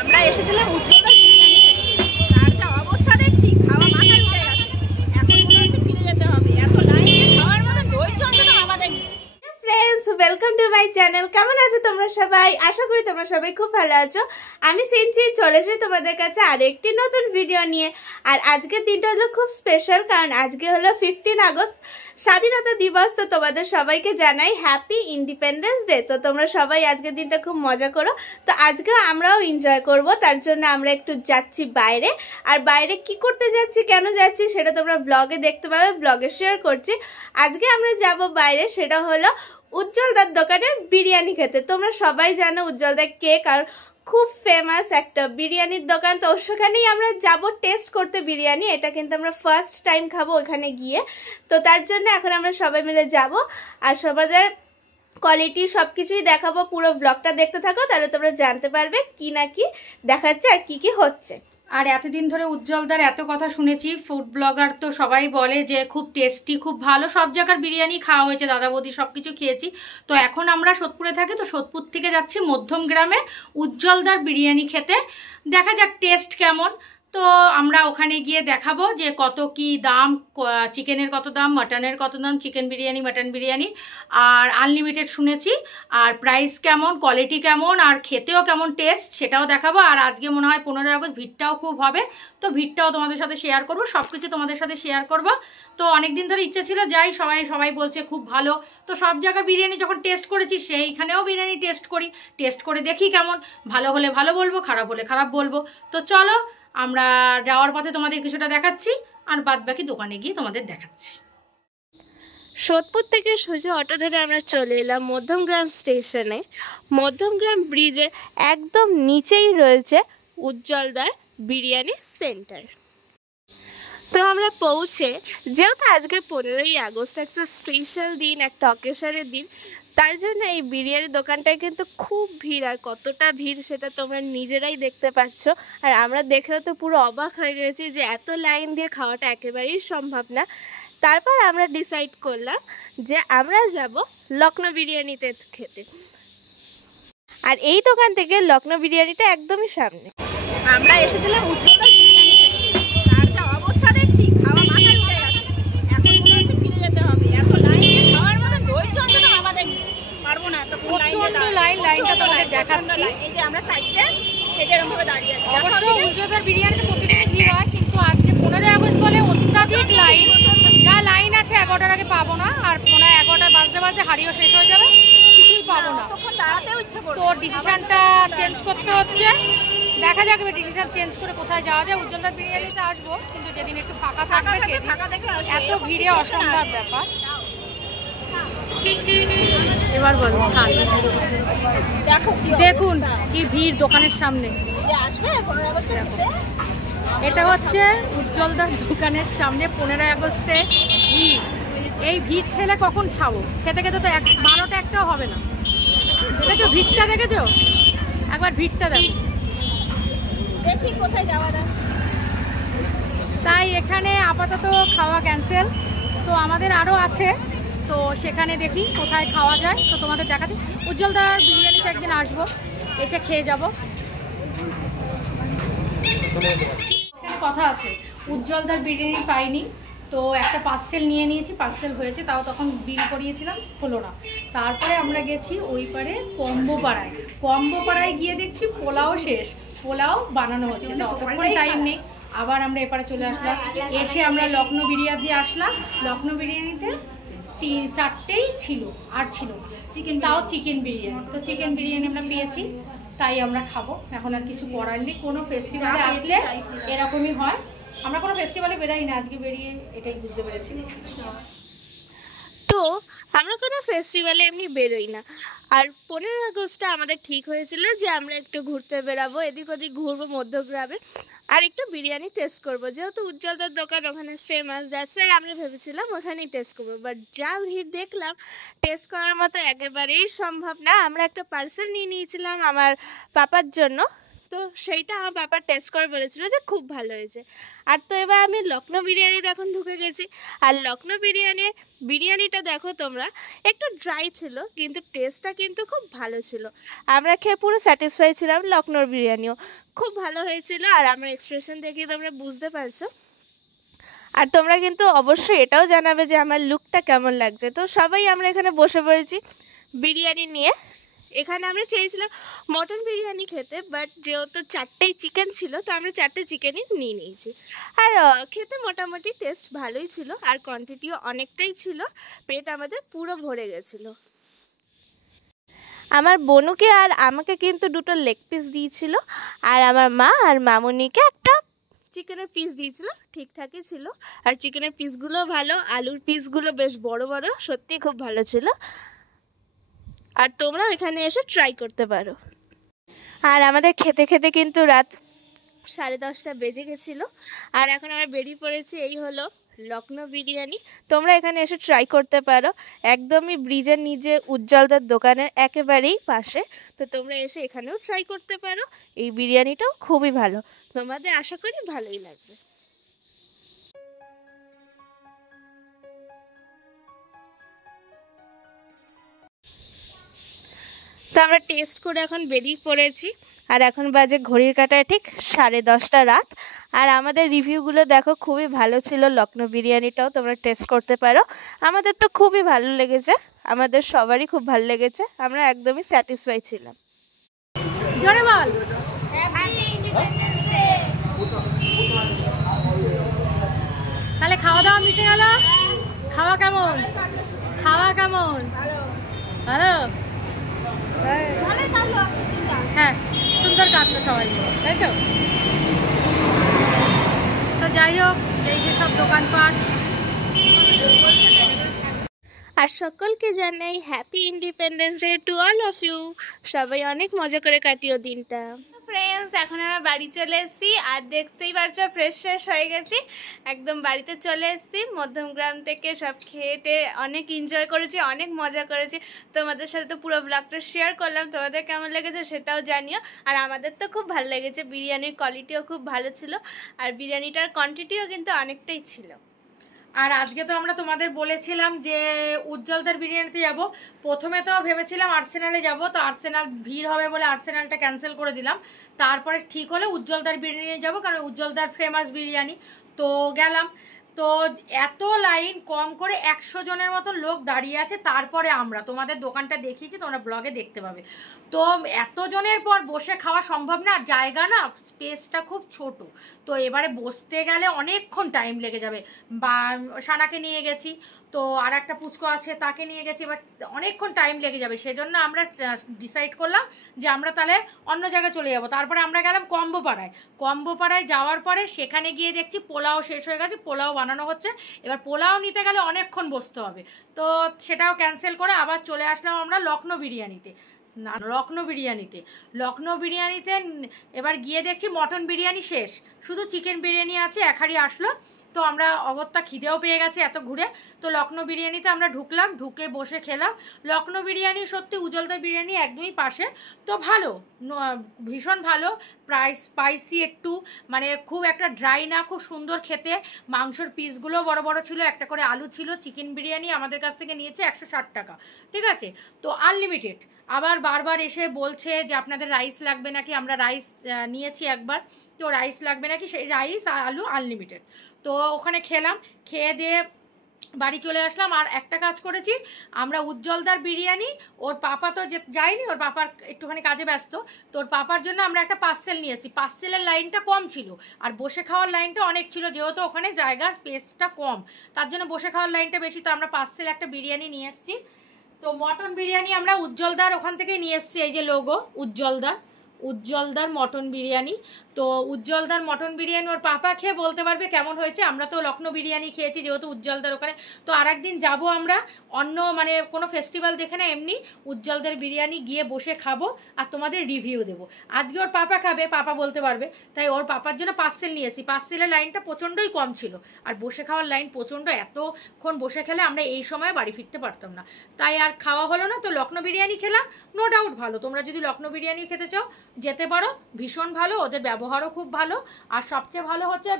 আমরা এসেছিলাম উজ্জ্বল তার যা অবস্থা দেখছি খাওয়া মাথায় উঠে গেছে। এখন মনে হচ্ছে ফিরে যেতে হবে, এত লাইনে খাওয়ার মতো ধৈর্য অন্তত আমাদের। Friends, welcome to my channel. কেমন আছো তোমরা সবাই? আশা করি তোমরা সবাই খুব ভালো আছো। আমি সিনচি চলে এসেছি তোমাদের কাছে আরো একটি নতুন ভিডিও নিয়ে। আর আজকের দিনটা হলো খুব স্পেশাল, কারণ আজকে হলো 15 আগস্ট, স্বাধীনতা দিবস। তো তোমাদের সবাইকে জানাই হ্যাপি ইন্ডিপেন্ডেন্স ডে। তো তোমরা সবাই আজকের দিনটা খুব মজা করো। তো আজকে আমরাও এনজয় করব, তার জন্য আমরা একটু যাচ্ছি বাইরে। আর বাইরে কি করতে যাচ্ছি, কেন যাচ্ছি, সেটা তোমরা ব্লগে দেখতে পাবে, ব্লগে শেয়ার করছি। আজকে আমরা যাব বাইরে, সেটা হলো উজ্জ্বলদার দোকানের বিরিয়ানি খেতে। তোমরা সবাই জানো উজ্জ্বলদার কে, কারণ খুব ফেমাস একটা বিরিয়ানির দোকান। তো সেখানেই আমরা যাব টেস্ট করতে বিরিয়ানি। এটা কিন্তু আমরা ফার্স্ট টাইম খাবো ওখানে গিয়ে। তো তার জন্য এখন আমরা সবাই মিলে যাব, আর সবাই কোয়ালিটি সব কিছুই দেখাবো। পুরো ব্লগটা দেখতে থাকো, তাহলে তোমরা জানতে পারবে কি না কি দেখাচ্ছে আর কি কি হচ্ছে। আর এতদিন ধরে উজ্জ্বলদার এত কথা শুনেছি, ফুড ব্লগার তো সবাই বলে যে খুব টেস্টি, খুব ভালো, সব জায়গার বিরিয়ানি খাওয়া হয়েছে, দাদা বৌদি সব কিছু খেয়েছি। তো এখন আমরা সোদপুরে থাকি, তো সোদপুর থেকে যাচ্ছি মধ্যম গ্রামে উজ্জ্বলদার বিরিয়ানি খেতে। দেখা যাক টেস্ট কেমন। তো আমরা ওখানে গিয়ে দেখাবো যে কত কি দাম, চিকেনের কত দাম, মাটনের কত দাম, চিকেন বিরিয়ানি, মাটন বিরিয়ানি, আর আনলিমিটেড শুনেছি, আর প্রাইস কেমন, কোয়ালিটি কেমন, আর খেতেও কেমন টেস্ট, সেটাও দেখাবো। আর আজকে মনে হয় 15 আগস্ট, ভিড়টাও খুব হবে, তো ভিড়টাও তোমাদের সাথে শেয়ার করবো, সব কিছু তোমাদের সাথে শেয়ার করবো। তো অনেকদিন ধরে ইচ্ছা ছিল যাই, সবাই বলছে খুব ভালো। তো সব জায়গার বিরিয়ানি যখন টেস্ট করেছি, সেইখানেও বিরিয়ানি টেস্ট করি, টেস্ট করে দেখি কেমন, ভালো হলে ভালো বলবো, খারাপ হলে খারাপ বলবো। তো চলো, আমরা যাওয়ার পথে তোমাদের কিছুটা দেখাচ্ছি, আর বাদ বাকি দোকানে গিয়ে তোমাদের দেখাচ্ছি। সোদপুর থেকে সোজা অটো ধরে আমরা চলে এলাম মধ্যমগ্রাম স্টেশনে। মধ্যমগ্রাম ব্রিজের একদম নিচেই রয়েছে উজ্জ্বলদার বিরিয়ানি সেন্টার। তো আমরা পৌঁছে, যেহেতু আজকে 15ই আগস্ট একটা স্পেশাল দিন, একটা অকেশনের দিন, তার জন্য এই বিরিয়ানি দোকানটায় কিন্তু খুব ভিড়। আর কতটা ভিড় সেটা তোমরা নিজেরাই দেখতে পাচ্ছ। আর আমরা দেখেও তো পুরো অবাক হয়ে গেছি যে এত লাইন দিয়ে খাওয়াটা একেবারেই সম্ভব না। তারপর আমরা ডিসাইড করলাম যে আমরা যাব লখনৌ বিরিয়ানিতে খেতে। আর এই দোকান থেকে লখনৌ বিরিয়ানিটা একদমই সামনে। আমরা এসেছিলাম উজ্জ্বল বিরিয়ানি খেতে, তার যা অবস্থা দেখছি খাওয়া মাথায় উঠে গেছে। এখন মনে হচ্ছে ফিরে যেতে হবে, এত লাইনে খাওয়ার মতো ধৈর্য অন্তত আমাদের পারবো না। তো লাইনটা তোমাদের দেখাচ্ছি। এই যে আমরা চারটে এরকম ভাবে দাঁড়িয়ে আছি। অবশ্য উজ্জ্বলদার বিরিয়ানিতে প্রতিদিন ভিড় হয়, কিন্তু আজকে 15 আগস্ট বলে অত্যাধিক লাইন। যা লাইন আছে 11টার আগে পাবো না, আর 11টা বাজতে হারিয়েও শেষ হয়ে যাবে, কিছুই পাবো না। তখন দাঁড়াতেও ইচ্ছে করবে। তো ডিসিশনটা চেঞ্জ করতে হচ্ছে, দেখা যাক এবার ডিসিশন চেঞ্জ করে কোথায় যাওয়া যায়। উজ্জ্বলদার বিরিয়ানিতে আসবো, কিন্তু যেদিন একটু ফাঁকা থাকবে, এত ভিড়ে অসম্ভব ব্যাপার। এবার বলো, দেখুন কি ভিড় দোকানের সামনে। এটা হচ্ছে উজ্জ্বলদার দোকানের সামনে 15 আগস্টে ভিড়। এই ভিড় ছেলে কখন খাবো, খেতে খেতে তো 12টা একটাও হবে না। দেখেছো ভিড়টা, দেখেছো একবার ভিড়টা দেখো। দেখি কোথায় যাওয়া যায়। তাই এখানে আপাতত খাওয়া ক্যান্সেল। তো আমাদের আরও আছে, তো সেখানে দেখি কোথায় খাওয়া যায়। তো তোমাদের দেখাচ্ছি, উজ্জ্বলদার বিরিয়ানিতে একদিন আসবো, এসে খেয়ে যাব। এখানে কথা আছে, উজ্জ্বলদার বিরিয়ানি পাইনি, তো একটা পার্সেল নিয়ে নিয়েছি, পার্সেল হয়েছে, তাও তখন বিল করিয়েছিলাম, হলো না। তারপরে আমরা গেছি ওই পারে কম্বোপাড়ায় গিয়ে দেখছি পোলাও শেষ, পোলাও বানানো হচ্ছে, তো অতক্ষণ টাইম নেই। আবার আমরা এপারে চলে আসলাম, এসে আমরা লখনৌ বিরিয়ানি আসলাম। লখনৌ বিরিয়ানিতে 4টেই ছিল, আর ছিল চিকেন, তাও চিকেন বিরিয়ানি। তো চিকেন বিরিয়ানি আমরা পেয়েছি, তাই আমরা খাবো। এখন আর কিছু করার নেই, কোনো ফেস্টিভ্যালে আসলে এরকমই হয়। আমরা কোনো ফেস্টিভ্যালে বেরাই না, আজকে বেরিয়ে এটাই বুঝতে পেরেছি। তো আমরা কোনো ফেস্টিভ্যালে এমনি বেরোই না। আর 15 আগস্টটা আমাদের ঠিক হয়েছিল যে আমরা একটু ঘুরতে বেরাবো, এদিক ওদিক ঘুরবো মধ্যগ্রামে, আর একটু বিরিয়ানি টেস্ট করবো। যেহেতু উজ্জ্বলদার দোকান ওখানে ফেমাস, দ্যাটস ওয়াই আমরা ভেবেছিলাম ওখানেই টেস্ট করবো। বাট যা ভিড় দেখলাম, টেস্ট করার মতো একেবারেই সম্ভব না। আমরা একটা পার্সেল নিয়ে নিয়েছিলাম আমার পাপার জন্য, তো সেইটা আমার বাবা টেস্ট করে বলেছিল যে খুব ভালো হয়েছে। আর তো এবার আমি লখনৌ বিরিয়ানিতে এখন ঢুকে গেছি। আর লখনৌ বিরিয়ানিটা দেখো তোমরা, একটু ড্রাই ছিল কিন্তু টেস্টটা কিন্তু খুব ভালো ছিল। আমরা খেয়ে পুরো স্যাটিসফাই ছিলাম। লখনৌর বিরিয়ানিও খুব ভালো হয়েছিল, আর আমার এক্সপ্রেশন দেখে তোমরা বুঝতে পারছো। আর তোমরা কিন্তু অবশ্যই এটাও জানাবে যে আমার লুকটা কেমন লাগছে। তো সবাই আমরা এখানে বসে পড়েছি বিরিয়ানি নিয়ে। এখানে আমরা চেয়েছিলাম মটন বিরিয়ানি খেতে, বাট যেহেতু 4টেই চিকেন ছিল তো আমরা 4টে চিকেনই নিয়ে নিয়েছি। আর খেতে মোটামুটি টেস্ট ভালোই ছিল, আর কোয়ান্টিটিও অনেকটাই ছিল। পেট আমাদের পুরো ভরে গেছিলো। আমার বোনুকে আর আমাকে কিন্তু 2টো লেগ পিস দিয়েছিল, আর আমার মা আর মামুনিকে একটা চিকেনের পিস দিয়েছিল। ঠিকঠাকই ছিল, আর চিকেনের পিসগুলো ভালো, আলুর পিসগুলো বেশ বড় বড়, সত্যি খুব ভালো ছিল। আর তোমরাও এখানে এসে ট্রাই করতে পারো। আর আমাদের খেতে খেতে কিন্তু রাত 10:30 বেজে গেছিলো। আর এখন আমরা বেরিয়ে পড়েছি। এই হলো লখনৌ বিরিয়ানি। তোমরা এখানে এসে ট্রাই করতে পারো, একদমই ব্রিজের নিচে উজ্জ্বলদার দোকানের একেবারেই পাশে। তো তোমরা এসে এখানেও ট্রাই করতে পারো। এই বিরিয়ানিটাও খুবই ভালো, তোমাদের আশা করি ভালোই লাগবে। তো আমরা টেস্ট করে এখন বেরিয়ে পড়েছি। আর এখন বাজে ঘড়ির কাঁটায় ঠিক 10:30 রাত। আর আমাদের রিভিউগুলো দেখো, খুবই ভালো ছিল। লখনৌ বিরিয়ানিটাও তোমরা টেস্ট করতে পারো। আমাদের তো খুবই ভালো লেগেছে, আমাদের সবারই খুব ভালো লেগেছে। আমরা একদমই স্যাটিসফাই ছিলাম। জোরে বল। তাহলে খাওয়া দাওয়া মিটে গেল। খাওয়া কেমন? ভালো। হ্যাঁ, সুন্দর কাটলো সবাই মিলে, তাই তো? তো যাই হোক, এই যে সব দোকানপাট। আর সকলকে জানাই happy independence day to all of you. সবাই অনেক মজা করে কাটিও দিনটা। ফ্রেন্ডস, এখন আমরা বাড়ি চলে এসেছি। আর দেখতেই পারছো ফ্রেশ হয়ে গেছি, একদম বাড়িতে চলে এসেছি। মধ্যমগ্রাম থেকে সব খেয়ে অনেক এনজয় করেছি, অনেক মজা করেছি। তোমাদের সাথে তো পুরো ব্লগটা শেয়ার করলাম, তোমাদের কেমন লেগেছে সেটাও জানিও। আর আমাদের তো খুব ভালো লেগেছে, বিরিয়ানির কোয়ালিটিও খুব ভালো ছিল, আর বিরিয়ানিটার কোয়ান্টিটিও কিন্তু অনেকটাই ছিল। আর আজকে তো আমরা তোমাদের বলেছিলাম যে উজ্জ্বলদার বিরিয়ানিতে যাব। প্রথমে তো ভেবেছিলাম আর্সেনালে যাব, তো আর্সেনাল ভিড় হবে বলে আর্সেনালটা ক্যান্সেল করে দিলাম। তারপরে ঠিক হলে উজ্জ্বলদার বিরিয়ানি যাব, কারণ উজ্জ্বলদার ফেমাস বিরিয়ানি। তো গেলাম, তো এত লাইন, কম করে 100 জনের মতো লোক দাঁড়িয়ে আছে। তারপরে আমরা তোমাদের দোকানটা দেখিয়েছি, তোমরা ব্লগে দেখতে পাবে। তো এত জনের পর বসে খাওয়া সম্ভব না, আর জায়গা না, স্পেসটা খুব ছোট। তো এবারে বসতে গেলে অনেকক্ষণ টাইম লেগে যাবে। বা সানাকে নিয়ে গেছি, তো আর একটা পুচকো আছে তাকে নিয়ে গেছি, এবার অনেকক্ষণ টাইম লেগে যাবে। সেজন্য আমরা ডিসাইড করলাম যে আমরা তাহলে অন্য জায়গায় চলে যাব। তারপরে আমরা গেলাম কম্বোপাড়ায় যাওয়ার পরে সেখানে গিয়ে দেখছি পোলাও শেষ হয়ে গেছে, পোলাও বানানো হচ্ছে। এবার পোলাও নিতে গেলে অনেকক্ষণ বসতে হবে, তো সেটাও ক্যান্সেল করে আবার চলে আসলাম আমরা লখনৌ বিরিয়ানিতে। লখনৌ বিরিয়ানিতে এবার গিয়ে দেখছি মটন বিরিয়ানি শেষ, শুধু চিকেন বিরিয়ানি আছে, এক হাঁড়ি আসলো। তো আমরা অগত্যা খিদেও পেয়ে গেছে এত ঘুরে। তো লখনৌ বিরিয়ানিতে আমরা ঢুকলাম, ঢুকে বসে খেলাম। লখনৌ বিরিয়ানি সত্যি উজ্জ্বলদার বিরিয়ানি একদমই পাশে। তো ভালো, ভীষণ ভালো। প্রাইস স্পাইসি একটু, মানে খুব একটা ড্রাই না, খুব সুন্দর খেতে। মাংসর পিসগুলো বড় বড় ছিল, একটা করে আলু ছিল। চিকেন বিরিয়ানি আমাদের কাছ থেকে নিয়েছে 160 টাকা, ঠিক আছে? তো আনলিমিটেড। আবার বারবার এসে বলছে যে আপনাদের রাইস লাগবে নাকি। আমরা রাইস নিয়েছি একবার, তো রাইস লাগবে নাকি, সেই রাইস আর আলু আনলিমিটেড। তো ওখানে খেলাম, খেয়ে দিয়ে বাড়ি চলে আসলাম। আর একটা কাজ করেছি আমরা, উজ্জ্বলদার বিরিয়ানি, ওর পাপা তো যায়নি, ওর পাপার একটুখানি কাজে ব্যস্ত। তো ওর পাপার জন্য আমরা একটা পার্সেল নিয়ে এসেছি। পার্সেলের লাইনটা কম ছিল, আর বসে খাওয়ার লাইনটা অনেক ছিল, যেহেতু ওখানে জায়গার স্পেসটা কম, তার জন্য বসে খাওয়ার লাইনটা বেশি। তো আমরা পার্সেল একটা বিরিয়ানি নিয়ে এসেছি। তো মটন বিরিয়ানি আমরা উজ্জ্বলদার ওখান থেকেই নিয়ে এসেছি, এই যে লোগো উজ্জ্বলদার মটন বিরিয়ানি। তো উজ্জ্বলদার মটন বিরিয়ানি ওর পাপা খেয়ে বলতে পারবে কেমন হয়েছে। আমরা তো লখনৌ বিরিয়ানি খেয়েছি যেহেতু উজ্জ্বলদার ওখানে। তো আর একদিন যাবো আমরা অন্য মানে কোনো ফেস্টিভ্যাল দেখে না, এমনি উজ্জ্বলদার বিরিয়ানি গিয়ে বসে খাবো আর তোমাদের রিভিউ দেবো। আজকে ওর পাপা খাবে, পাপা বলতে পারবে, তাই ওর পাপার জন্য পার্সেল নিয়েছি। পার্সেলের লাইনটা প্রচণ্ডই কম ছিল আর বসে খাওয়ার লাইন প্রচণ্ড, এতক্ষণ বসে খেলে আমরা এই সময় বাড়ি ফিরতে পারতাম না, তাই আর খাওয়া হলো না। তো লখনৌ বিরিয়ানি খেলাম, নো ডাউট ভালো। তোমরা যদি লখনৌ বিরিয়ানি খেতে চাও যেতে পারো, ভীষণ ভালো, ওদের ব্যবহারও খুব ভালো। আর সবচেয়ে ভালো হচ্ছে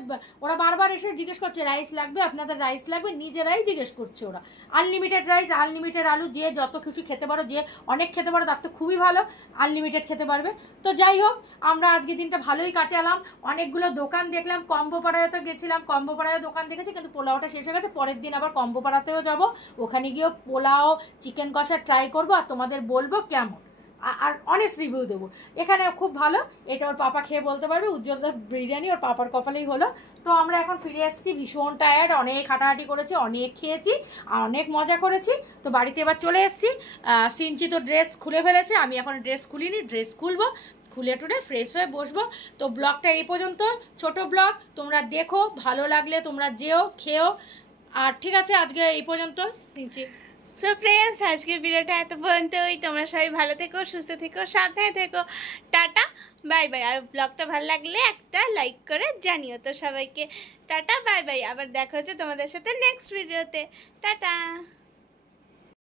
ওরা বারবার এসে জিজ্ঞেস করছে রাইস লাগবে, আপনাদের রাইস লাগবে, নিজেরাই জিজ্ঞেস করছে ওরা। আনলিমিটেড রাইস, আনলিমিটেড আলু, যে যত কিছু খেতে পারো, যে অনেক খেতে পারো তার তো খুবই ভালো, আনলিমিটেড খেতে পারবে। তো যাই হোক, আমরা আজকের দিনটা ভালোই কাটালাম। অনেকগুলো দোকান দেখলাম, কম্বো পাড়ায়ও গেছিলাম, কম্বো পাড়ায়ও দোকান দেখেছি, কিন্তু পোলাওটা শেষ হয়ে গেছে। পরের দিন আবার কম্বো পাড়াতেও যাবো, ওখানে গিয়েও পোলাও চিকেন কষা ট্রাই করবো আর তোমাদের বলবো কেমন, আর অনেস্ট রিভিউ দেবো। এখানে খুব ভালো, এটা ওর পাপা খেয়ে বলতে পারবে। উজ্জ্বলদার বিরিয়ানি ওর পাপার কপালেই হলো। তো আমরা এখন ফিরে এসেছি, ভীষণ টায়ার্ড, অনেক হাঁটাহাঁটি করেছি, অনেক খেয়েছি আর অনেক মজা করেছি। তো বাড়িতে এবার চলে এসেছি। সিনচি তো ড্রেস খুলে ফেলেছে, আমি এখন ড্রেস খুলিনি, ড্রেস খুলবো, খুলে টুলে ফ্রেশ হয়ে বসবো। তো ব্লগটা এই পর্যন্ত, ছোট ব্লগ, তোমরা দেখো, ভালো লাগলে তোমরা যেও, খেও। আর ঠিক আছে, আজকে এই পর্যন্ত। সিনচি সো ফ্রেন্ডস, আজকের ভিডিওটা এত পর্যন্তই। তোমরা সবাই ভালো থেকো, সুস্থ থেকো, সাবধানে থেকো, টাটা বাই বাই। আর ব্লগটা ভালো লাগলে একটা লাইক করে জানিও। তো সবাইকে টাটা বাই বাই, আবার দেখা হচ্ছে তোমাদের সাথে নেক্সট ভিডিওতে। টাটা।